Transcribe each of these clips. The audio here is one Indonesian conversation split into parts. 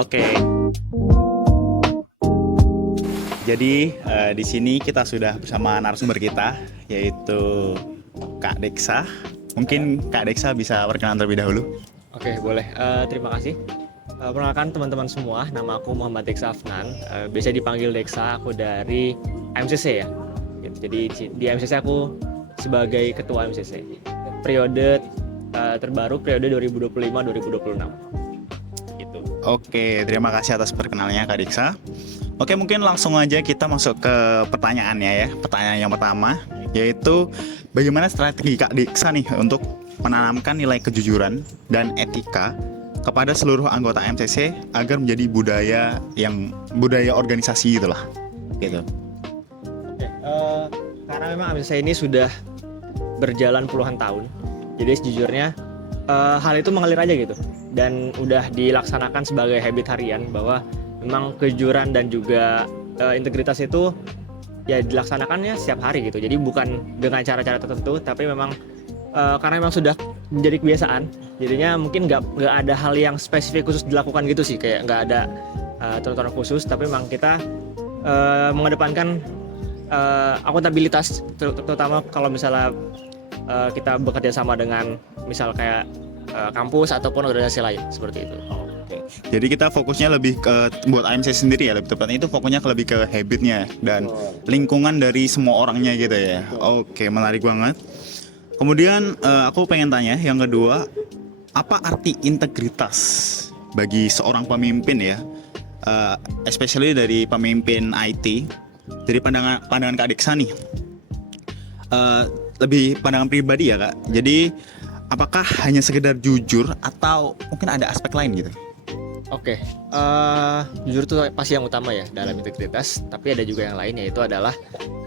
Oke. Jadi di sini kita sudah bersama narasumber kita yaitu Kak Deksa. Mungkin Kak Deksa bisa perkenalan terlebih dahulu. Oke, boleh. Terima kasih. Perkenalkan teman-teman semua, nama aku Muhammad Deksa Afnan. Biasa dipanggil Deksa, aku dari MCC ya. Gitu. Jadi di MCC aku sebagai ketua MCC. Periode terbaru periode 2025-2026. Gitu. Oke, terima kasih atas perkenalannya Kak Deksa. Oke, mungkin langsung aja kita masuk ke pertanyaannya ya. Pertanyaan yang pertama yaitu bagaimana strategi Kak Deksa nih untuk menanamkan nilai kejujuran dan etika kepada seluruh anggota MCC agar menjadi budaya organisasi gitulah. Gitu. Oke, karena memang MCC ini sudah berjalan puluhan tahun. Jadi sejujurnya hal itu mengalir aja gitu. Dan udah dilaksanakan sebagai habit harian bahwa memang kejujuran dan juga integritas itu ya dilaksanakannya setiap hari gitu. Jadi bukan dengan cara-cara tertentu, tapi memang karena memang sudah menjadi kebiasaan. Jadinya mungkin nggak ada hal yang spesifik khusus dilakukan gitu sih, kayak nggak ada tontonan khusus. Tapi memang kita mengedepankan akuntabilitas, terutama kalau misalnya kita bekerja sama dengan misal kayak kampus ataupun organisasi lain seperti itu. Jadi kita fokusnya lebih ke buat AMC sendiri ya, lebih tepatnya itu fokusnya lebih ke habitnya dan lingkungan dari semua orangnya gitu ya. Oke, menarik banget. Kemudian aku pengen tanya yang kedua, apa arti integritas bagi seorang pemimpin ya, especially dari pemimpin IT, dari pandangan Kak Deksa nih, lebih pandangan pribadi ya Kak. Jadi apakah hanya sekedar jujur atau mungkin ada aspek lain gitu? Oke, jujur itu pasti yang utama ya dalam integritas, tapi ada juga yang lain, yaitu adalah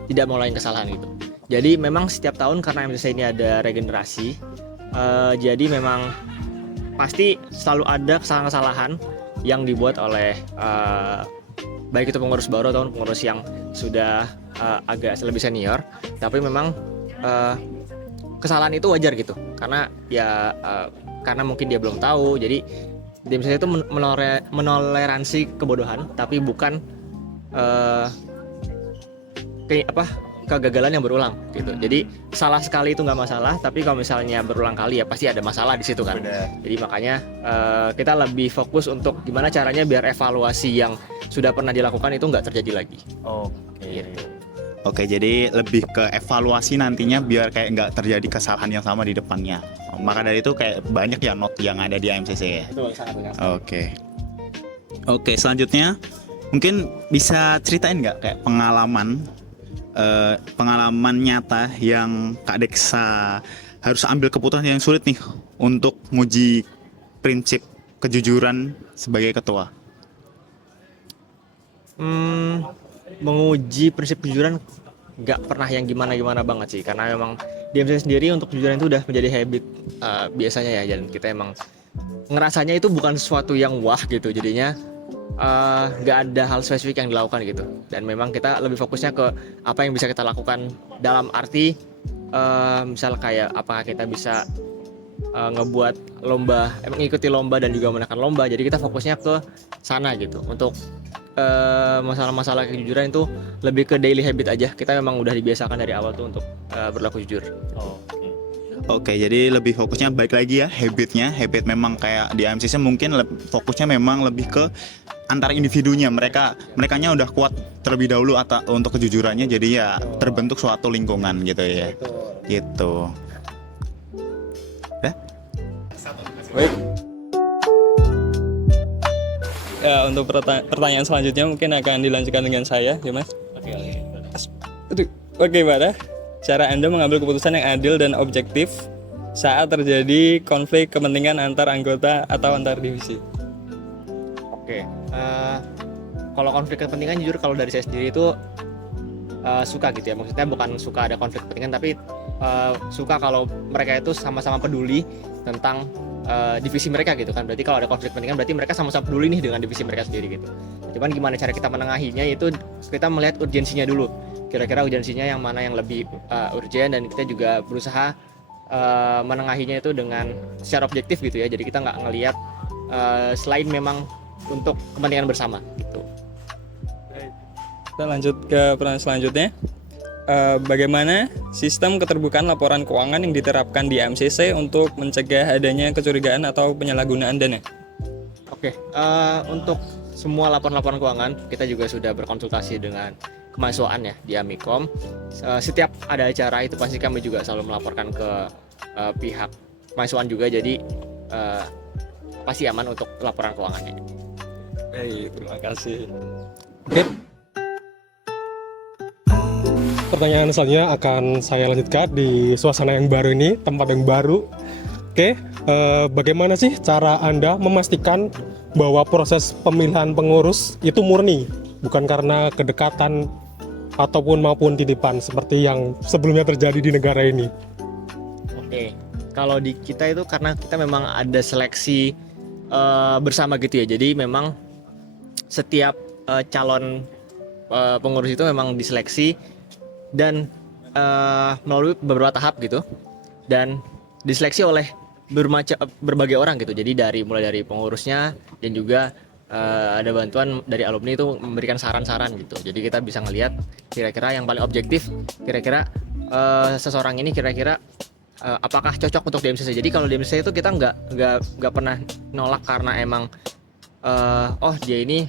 tidak mengulangi kesalahan itu. Jadi memang setiap tahun karena MCC ini ada regenerasi, jadi memang pasti selalu ada kesalahan-kesalahan yang dibuat oleh baik itu pengurus baru atau pengurus yang sudah agak lebih senior, tapi memang kesalahan itu wajar gitu, karena ya karena mungkin dia belum tahu, jadi di MCC itu menoleransi kebodohan, tapi bukan kegagalan yang berulang gitu. Jadi salah sekali itu nggak masalah, tapi kalau misalnya berulang kali ya pasti ada masalah di situ kan. Jadi makanya kita lebih fokus untuk gimana caranya biar evaluasi yang sudah pernah dilakukan itu nggak terjadi lagi. Oke. Oke, jadi lebih ke evaluasi nantinya biar kayak nggak terjadi kesalahan yang sama di depannya. Maka dari itu kayak banyak ya note yang ada di AMCC ya. Betul, sangat banyak. Oke, selanjutnya mungkin bisa ceritain nggak kayak pengalaman nyata yang Kak Deksa harus ambil keputusan yang sulit nih untuk nguji prinsip kejujuran sebagai ketua. Menguji prinsip kejujuran nggak pernah yang gimana-gimana banget sih, karena memang di MCC sendiri untuk kejujuran itu udah menjadi habit biasanya ya, dan kita emang ngerasanya itu bukan sesuatu yang wah gitu, jadinya nggak ada hal spesifik yang dilakukan gitu, dan memang kita lebih fokusnya ke apa yang bisa kita lakukan dalam arti misal kayak apakah kita bisa ngebuat lomba, mengikuti lomba dan juga menekan lomba, jadi kita fokusnya ke sana gitu. Untuk masalah-masalah kejujuran itu lebih ke daily habit aja, kita memang udah dibiasakan dari awal tuh untuk berlaku jujur. Oke, jadi lebih fokusnya baik lagi ya habitnya. Habit memang kayak di AMCC mungkin fokusnya memang lebih ke antar individunya. Merekanya udah kuat terlebih dahulu atau untuk kejujurannya, jadi ya terbentuk suatu lingkungan gitu ya. Gitu. Udah? Baik. Ya, untuk pertanyaan selanjutnya mungkin akan dilanjutkan dengan saya, ya Mas. Oke, Bagaimana cara Anda mengambil keputusan yang adil dan objektif saat terjadi konflik kepentingan antar anggota atau antar divisi? Oke, kalau konflik kepentingan jujur kalau dari saya sendiri itu suka gitu ya, maksudnya bukan suka ada konflik kepentingan, tapi suka kalau mereka itu sama-sama peduli tentang divisi mereka gitu kan. Berarti kalau ada konflik kepentingan berarti mereka sama-sama peduli nih dengan divisi mereka sendiri gitu. Cuman gimana cara kita menengahinya, itu kita melihat urgensinya dulu, kira-kira urgensinya yang mana yang lebih urgent, dan kita juga berusaha menengahinya itu dengan secara objektif gitu ya. Jadi kita nggak ngelihat selain memang untuk kepentingan bersama gitu. Kita lanjut ke pertanyaan selanjutnya. Bagaimana sistem keterbukaan laporan keuangan yang diterapkan di MCC untuk mencegah adanya kecurigaan atau penyalahgunaan dana? Oke, untuk semua laporan-laporan keuangan kita juga sudah berkonsultasi dengan kemahasiswaan ya di Amikom. Setiap ada acara itu pasti kami juga selalu melaporkan ke pihak kemahasiswaan juga, jadi pasti aman untuk laporan keuangannya. Terima kasih. Oke. Pertanyaan selanjutnya akan saya lanjutkan di suasana yang baru ini, tempat yang baru. Oke, bagaimana sih cara Anda memastikan bahwa proses pemilihan pengurus itu murni, bukan karena kedekatan ataupun maupun titipan seperti yang sebelumnya terjadi di negara ini? Oke, kalau di kita itu karena kita memang ada seleksi bersama gitu ya, jadi memang setiap calon pengurus itu memang diseleksi dan melalui beberapa tahap gitu, dan diseleksi oleh berbagai orang gitu. Jadi mulai dari pengurusnya dan juga ada bantuan dari alumni itu memberikan saran-saran gitu. Jadi kita bisa ngelihat kira-kira yang paling objektif, kira-kira seseorang ini kira-kira apakah cocok untuk di MCC. Jadi kalau di MCC itu kita nggak pernah nolak karena emang oh dia ini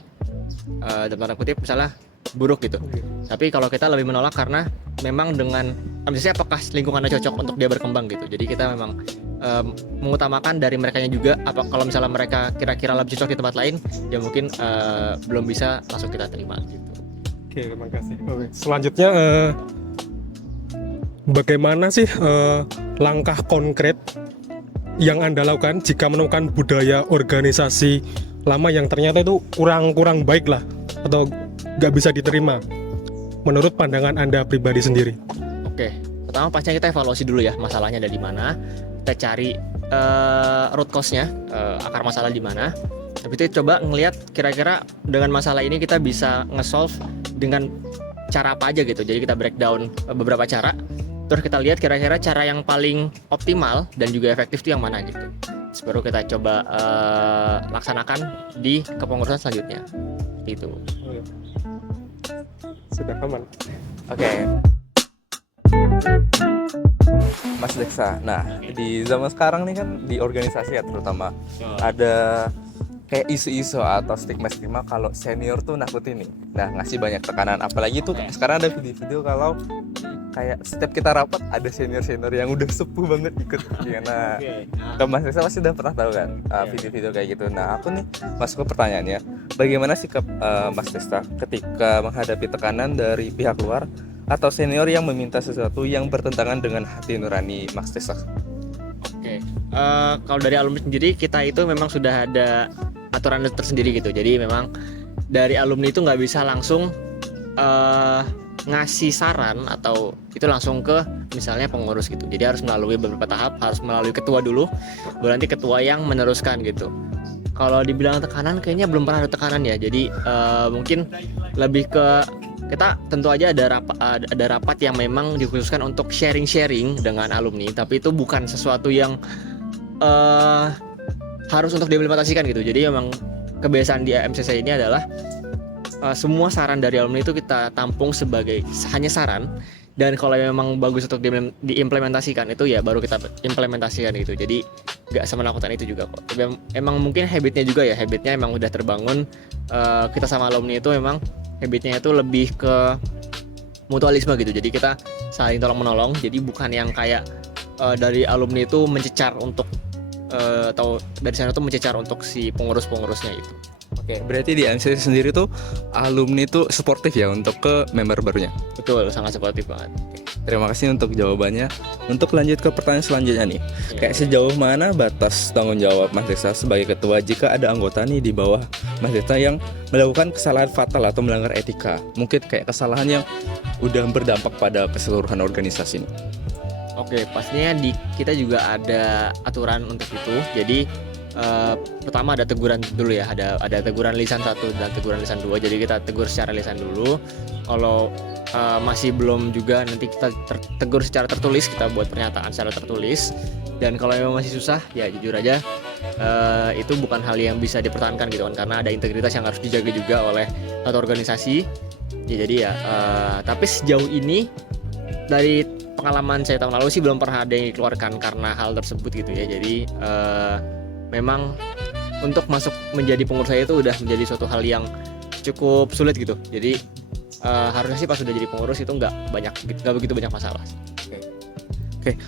dalam tanda kutip misalnya buruk gitu. Tapi kalau kita lebih menolak karena memang dengan MCC apakah lingkungannya cocok untuk dia berkembang gitu. Jadi kita memang mengutamakan dari merekanya juga. Kalau misalnya mereka kira-kira lebih cocok di tempat lain, ya mungkin belum bisa langsung kita terima gitu. Oke, terima kasih. Oke. Selanjutnya, bagaimana sih langkah konkret yang Anda lakukan jika menemukan budaya organisasi lama yang ternyata itu kurang baik lah atau nggak bisa diterima menurut pandangan Anda pribadi sendiri? Oke, pertama pastinya kita evaluasi dulu ya masalahnya ada di mana. Kita cari root cause-nya, akar masalah di mana. Habis itu coba ngelihat kira-kira dengan masalah ini kita bisa nge-solve dengan cara apa aja gitu. Jadi kita breakdown beberapa cara. Terus kita lihat kira-kira cara yang paling optimal dan juga efektif itu yang mana gitu. Terus baru kita coba laksanakan di kepengurusan selanjutnya. Itu. Sudah aman. Oke. Mas Deksa, nah di zaman sekarang nih kan di organisasi ya terutama ada kayak isu-isu atau stigma-stigma kalau senior tuh nakutin nih. Nah ngasih banyak tekanan, apalagi tuh sekarang ada video-video kalau kayak setiap kita rapat ada senior-senior yang udah sepuh banget ikut. Ya, nah, ke Mas Deksa pasti udah pernah tahu kan video-video kayak gitu. Nah aku nih masuk ke pertanyaannya, bagaimana sikap Mas Deksa ketika menghadapi tekanan dari pihak luar atau senior yang meminta sesuatu yang bertentangan dengan hati nurani Mas Deksa? Oke, kalau dari alumni sendiri kita itu memang sudah ada aturan tersendiri gitu. Jadi memang dari alumni itu nggak bisa langsung ngasih saran atau itu langsung ke misalnya pengurus gitu. Jadi harus melalui beberapa tahap, harus melalui ketua dulu, baru nanti ketua yang meneruskan gitu. Kalau dibilang tekanan kayaknya belum pernah ada tekanan ya. Jadi mungkin lebih ke kita tentu aja ada rapat yang memang dikhususkan untuk sharing dengan alumni, tapi itu bukan sesuatu yang harus untuk diimplementasikan gitu. Jadi memang kebiasaan di MCC ini adalah semua saran dari alumni itu kita tampung sebagai hanya saran, dan kalau memang bagus untuk diimplementasikan itu ya baru kita implementasikan gitu. Jadi nggak semenakutkan itu juga kok. Emang mungkin habitnya juga ya, habitnya emang udah terbangun. Kita sama alumni itu memang habitnya itu lebih ke mutualisme gitu. Jadi kita saling tolong menolong. Jadi bukan yang kayak dari alumni itu mencecar untuk atau dari sana tuh mencecar untuk si pengurus-pengurusnya itu. Oke, berarti di MCC sendiri tuh alumni tuh suportif ya untuk ke member barunya? Betul, sangat suportif banget. Terima kasih untuk jawabannya. Untuk lanjut ke pertanyaan selanjutnya nih, kayak sejauh mana batas tanggung jawab Mas Deksa sebagai ketua jika ada anggota nih di bawah Mas Deksa yang melakukan kesalahan fatal atau melanggar etika? Mungkin kayak kesalahan yang udah berdampak pada keseluruhan organisasi nih. Oke, pastinya di kita juga ada aturan untuk itu. Jadi pertama ada teguran dulu ya, ada teguran lisan 1 dan teguran lisan 2. Jadi kita tegur secara lisan dulu. Kalau masih belum juga nanti kita tegur secara tertulis, kita buat pernyataan secara tertulis. Dan kalau memang masih susah ya jujur aja itu bukan hal yang bisa dipertahankan gitu kan, karena ada integritas yang harus dijaga juga oleh satu organisasi. Ya, jadi ya tapi sejauh ini dari pengalaman saya tahun lalu sih belum pernah ada yang dikeluarkan karena hal tersebut gitu ya. Jadi memang untuk masuk menjadi pengurus saya itu udah menjadi suatu hal yang cukup sulit gitu. Jadi harusnya sih pas sudah jadi pengurus itu nggak begitu banyak masalah. Oke,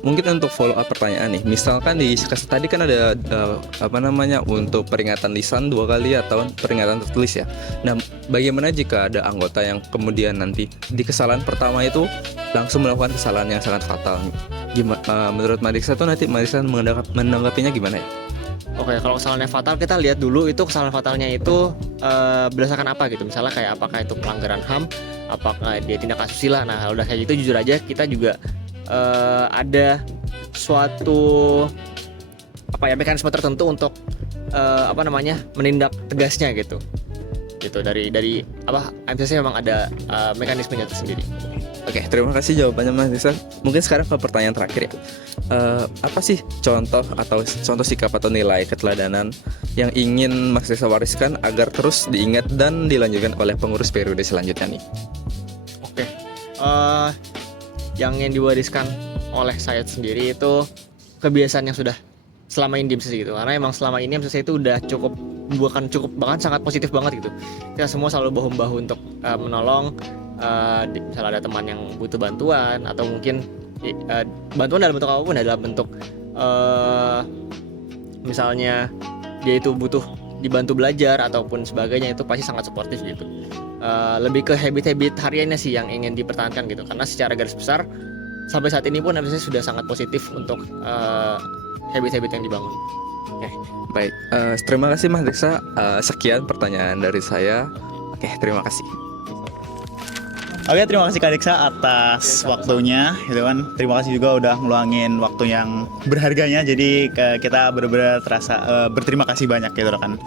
mungkin untuk follow up pertanyaan nih. Misalkan di tadi kan ada untuk peringatan lisan 2 kali atau peringatan tertulis ya. Nah, bagaimana jika ada anggota yang kemudian nanti di kesalahan pertama itu langsung melakukan kesalahan yang sangat fatal? Gimana menurut Madiksa tuh nanti Madiksa menanggapinya gimana ya? Oke, kalau kesalahannya fatal kita lihat dulu itu kesalahan fatalnya itu berdasarkan apa gitu. Misalnya kayak apakah itu pelanggaran HAM, apakah dia tindak asusila. Nah, kalau udah kayak gitu jujur aja kita juga ada suatu mekanisme tertentu untuk menindak tegasnya gitu dari MCC memang ada mekanismenya tersendiri. Oke, terima kasih jawabannya Mas Diksa. Mungkin sekarang ke pertanyaan terakhir ya. Apa sih contoh sikap atau nilai keteladanan yang ingin Mas Diksa wariskan agar terus diingat dan dilanjutkan oleh pengurus periode selanjutnya nih? Oke. Yang diwariskan oleh saya sendiri itu kebiasaan yang sudah selama ini di MCC gitu, karena emang selama ini MCC itu udah bahkan sangat positif banget gitu. Kita semua selalu bahu-membahu untuk menolong misalnya ada teman yang butuh bantuan atau mungkin bantuan dalam bentuk apapun, dalam bentuk misalnya dia itu butuh dibantu belajar ataupun sebagainya, itu pasti sangat suportif gitu. Lebih ke habit-habit hariannya sih yang ingin dipertahankan gitu, karena secara garis besar sampai saat ini pun MCC sudah sangat positif untuk habit-habit yang dibangun. Baik, terima kasih Mas Diksa. Sekian pertanyaan dari saya. Oke, terima kasih. Oke, terima kasih Kak Diksa atas waktunya, gitu kan. Terima kasih juga udah ngeluangin waktu yang berharganya. Jadi kita benar-benar terasa berterima kasih banyak gitu kan